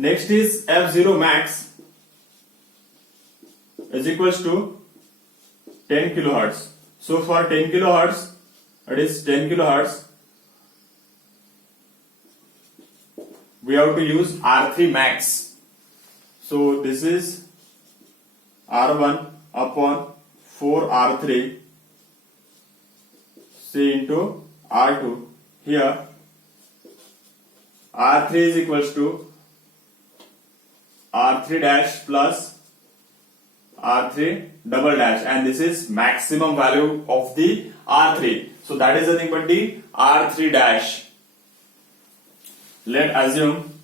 Next is F0 max is equals to 10 kilohertz. So for 10 kilohertz, it is 10 kilohertz, we have to use R3 max. So this is R1 upon 4 R3 C into R2. Here R3 is equals to R3 dash plus R3 double dash, and this is maximum value of the R3. So that is nothing but the R3 dash. Let assume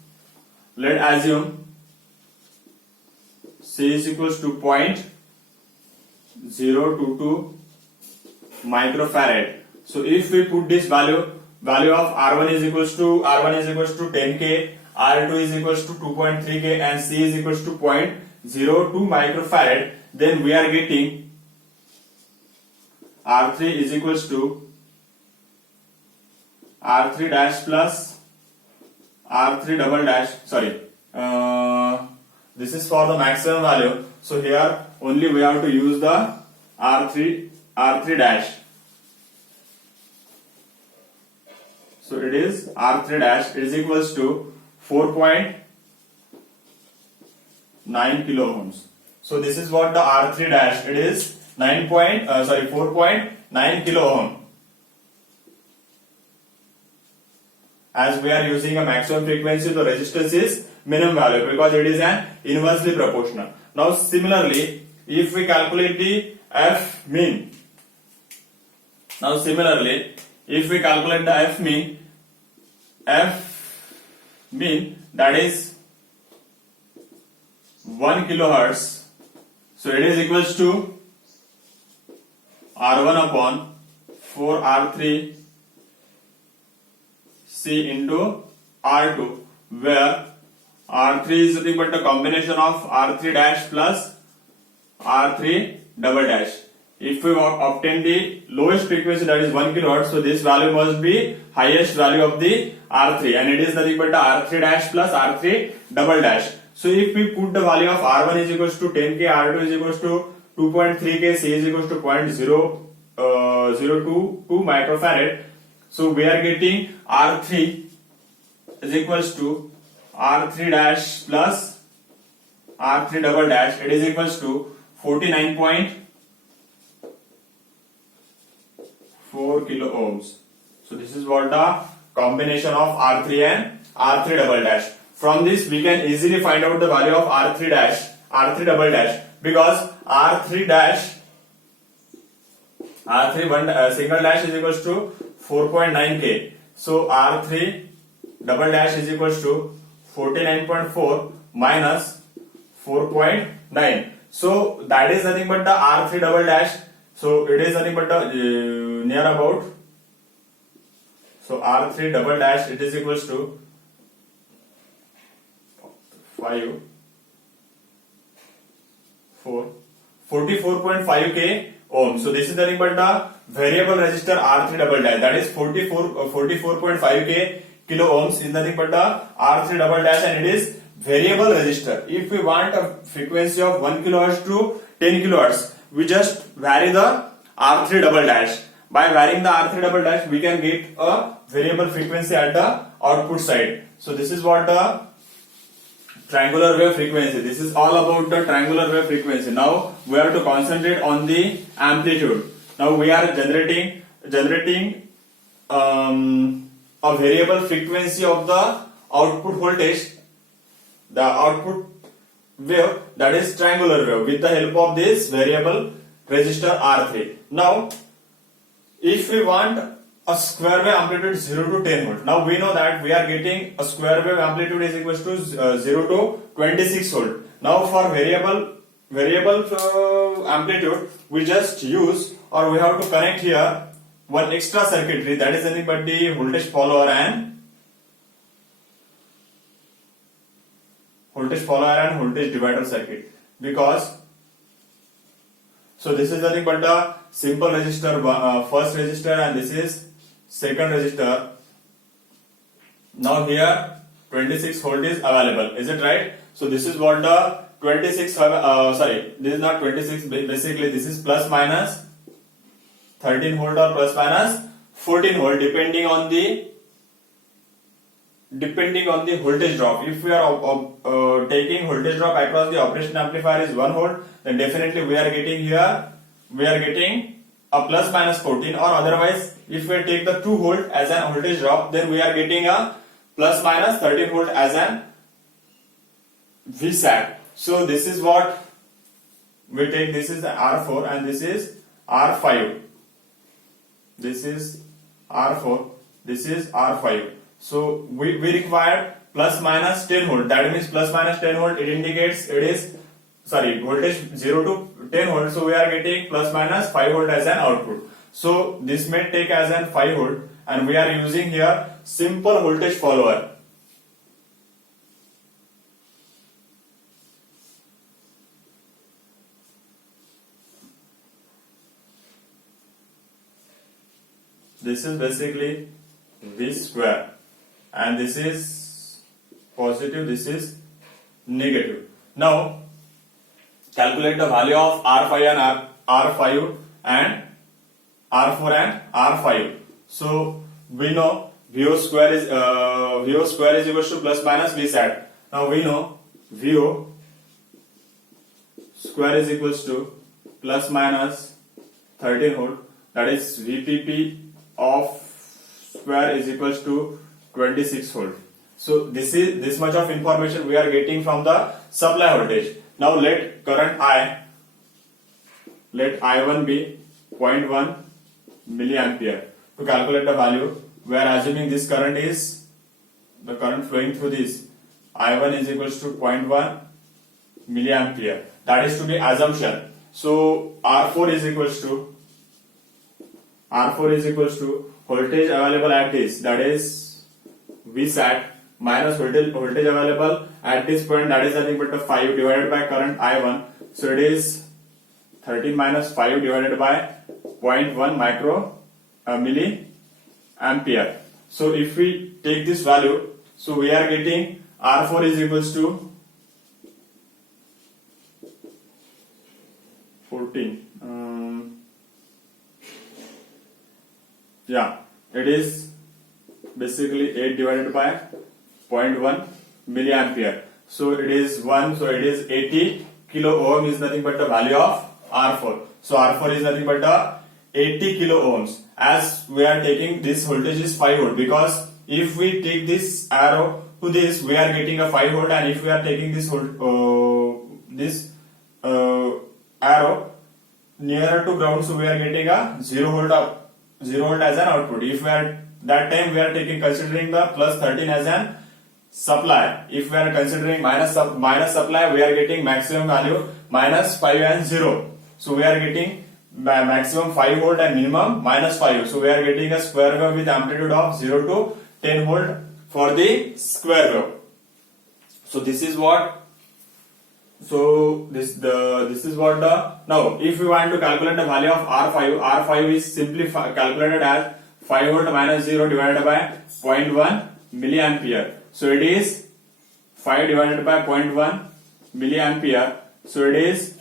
C is equals to 0.022 microfarad. So if we put this value of R1 is equals to 10k, R2 is equals to 2.3k, and C is equals to 0.02 microfarad, then we are getting R3 is equals to R3 dash plus R3 double dash. This is for the maximum value. So here only we have to use the R3 dash. So it is R3 dash is equals to 4.9 kilo ohms. So this is what the R3 dash, it is 4.9 kilo ohm. As we are using a maximum frequency, the resistance is minimum value because it is an inversely proportional. Now similarly, if we calculate the F mean, F mean that is 1 kilohertz. So it is equals to R1 upon 4 R3 C into R2, where R3 is nothing but a combination of R3 dash plus R3 double dash. If we obtain the lowest frequency, that is 1 kilohertz, so this value must be highest value of the R3, and it is nothing but the R3 dash plus R3 double dash. So if we put the value of R1 is equals to 10k, R2 is equals to 2.3k, C is equals to 0.022 microfarad. So we are getting R3 is equals to R3 dash plus R3 double dash. It is equals to 49.4 kilo ohms. So this is what the combination of R3 and R3 double dash. From this we can easily find out the value of R3 double dash, because R3 single dash is equals to 4.9k. So R3 double dash is equals to 49.4 minus 4.9. So that is nothing but the R3 double dash. So it is nothing but the near about. So R3 double dash, it is equals to 44.5k ohm. So this is nothing but the variable resistor R3 double dash, that is 44.5k kilo ohms is nothing but the R3 double dash, and it is variable resistor. If we want a frequency of 1 kilohertz to 10 kilohertz, we just vary the R3 double dash. By varying the R3 double dash, we can get a variable frequency at the output side. So this is what the triangular wave frequency. This is all about the triangular wave frequency. Now we have to concentrate on the amplitude. Now we are generating a variable frequency of the output voltage, the output wave, that is triangular wave, with the help of this variable resistor R3. Now if we want a square wave amplitude 0 to 10 volt, now we know that we are getting a square wave amplitude is equals to 0 to 26 volt. Now for variable amplitude, we just use, or we have to connect here one extra circuitry, that is nothing but the voltage follower and voltage divider circuit. Because so this is nothing but the simple resistor, first resistor, and this is second resistor. Now here 26 volt is available. Is it right? So this is what the 26 this is not 26, basically this is plus minus 13 volt or plus minus 14 volt depending on the voltage drop. If we are taking voltage drop across the operation amplifier is 1 volt, then definitely we are getting a plus minus 14, or otherwise if we take the 2 volt as an voltage drop, then we are getting a plus minus 13 volt as an VSAT. So this is what we take. This is R4 and this is R5. This is R4, this is R5. So we require plus minus 10 volt. That means plus minus 10 volt, it indicates it is voltage 0 to 10 volt. So we are getting plus minus 5 volt as an output. So this may take as an 5 volt, and we are using here simple voltage follower. This is basically V square, and this is positive, this is negative. Now calculate the value of R5 and R4 and R5. So we know VO square is equal to plus minus VSAT. Now we know VO square is equals to plus minus 13 volt, that is VPP of square is equals to 26 volt. So this much of information we are getting from the supply voltage. Now let current I1 be 0.1 milliampere. To calculate the value, we are assuming this current is the current flowing through this. I1 is equals to 0.1 milliampere. That is to be assumption. So R4 is equals to voltage available at this, that is VSAT, minus voltage available at this point, that is nothing but the 5 divided by current I1. So it is 13 minus 5 divided by 0.1 milliampere. So if we take this value, so we are getting R4 is equals to 14. It is basically 8 divided by 0.1 milliampere. So it is 1, so it is 80 kilo ohm is nothing but the value of R4. So R4 is nothing but the 80 kilo ohms. As we are taking this voltage is 5 volt, because if we take this arrow to this, we are getting a 5 volt, and if we are taking this arrow nearer to ground, so we are getting a 0 volt as an output. If we are that time we are considering the plus 13 as an supply. If we are considering minus supply, we are getting maximum value minus 5 and 0. So we are getting maximum 5 volt and minimum minus 5. So we are getting a square wave with amplitude of 0 to 10 volt for the square wave. So this is what. So this is what the. Now if we want to calculate the value of R5 is simply calculated as 5 volt minus 0 divided by 0.1 milliampere. So it is 5 divided by 0.1 milliampere. So it is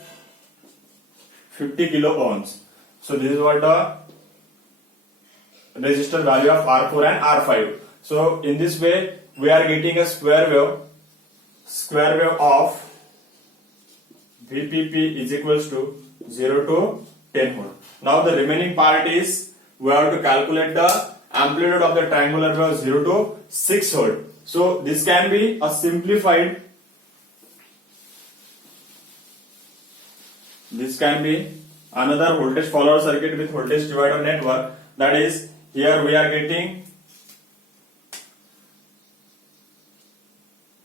50 kilo ohms. So this is what the resistor value of R4 and R5. So in this way we are getting a square wave of VPP is equals to 0 to 10 volt. Now the remaining part is we have to calculate the amplitude of the triangular wave 0 to 6 volt. So this can be a simplified. This can be another voltage follower circuit with voltage divider network. That is, here we are getting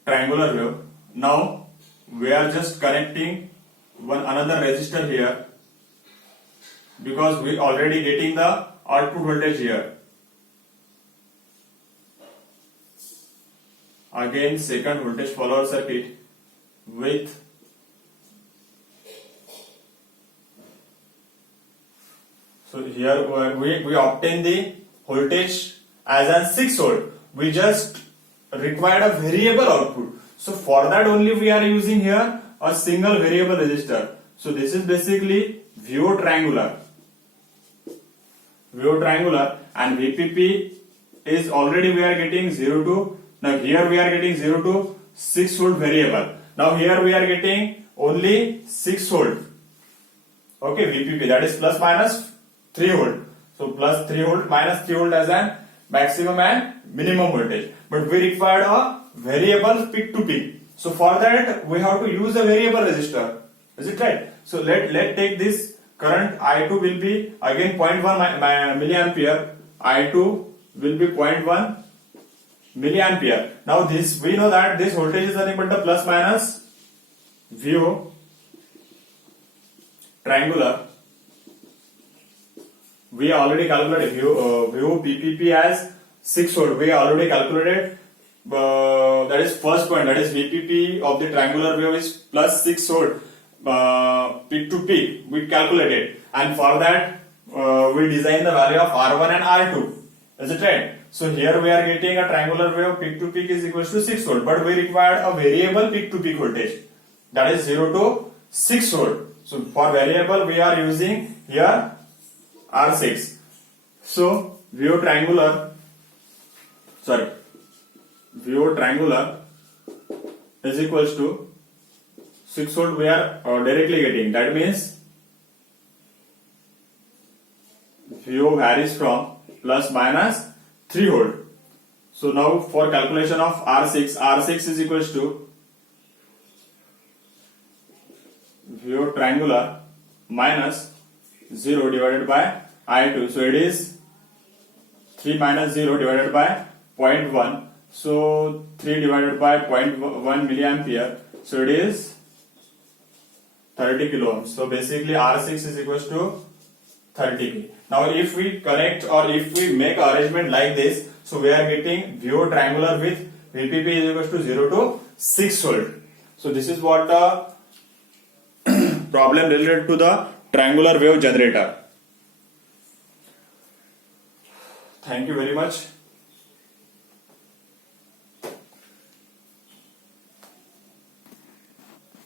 triangular wave. Now we are just connecting another resistor here, because we already getting the output voltage here. Again second voltage follower circuit with so here we obtain the voltage as an 6 volt. We just required a variable output. So for that only we are using here a single variable resistor. So this is basically VO triangular and VPP is already we are getting 0 to, now here we are getting 0 to 6 volt variable. Now here we are getting only 6 volt. Okay, VPP, that is plus minus 3 volt. So plus 3 volt minus 3 volt as an maximum and minimum voltage. But we required a variable peak to peak. So for that we have to use a variable resistor. Is it right? So let take this current I2 will be again 0.1 milliampere. I2 will be 0.1 milliampere. Now this, we know that this voltage is nothing but the plus minus VO triangular. We already calculated VO PPP as 6 volt. We already calculated. That is first point. That is VPP of the triangular wave is plus 6 volt. Peak to peak we calculated, and for that we design the value of R1 and R2. Is it right? So here we are getting a triangular wave peak to peak is equals to 6 volt, but we required a variable peak to peak voltage, that is 0 to 6 volt. So for variable we are using here R6. So VO triangular is equals to 6 volt we are directly getting. That means VO varies from plus minus 3 volt. So now for calculation of R6 is equals to VO triangular minus 0 divided by I2. So it is 3 minus 0 divided by 0.1. So 3 divided by 0.1 milliampere. So it is 30 kilo ohms. So basically R6 is equals to 30k. Now if we connect or if we make arrangement like this, so we are getting VO triangular with VPP is equals to 0 to 6 volt. So this is what the problem related to the triangular wave generator. Thank you very much.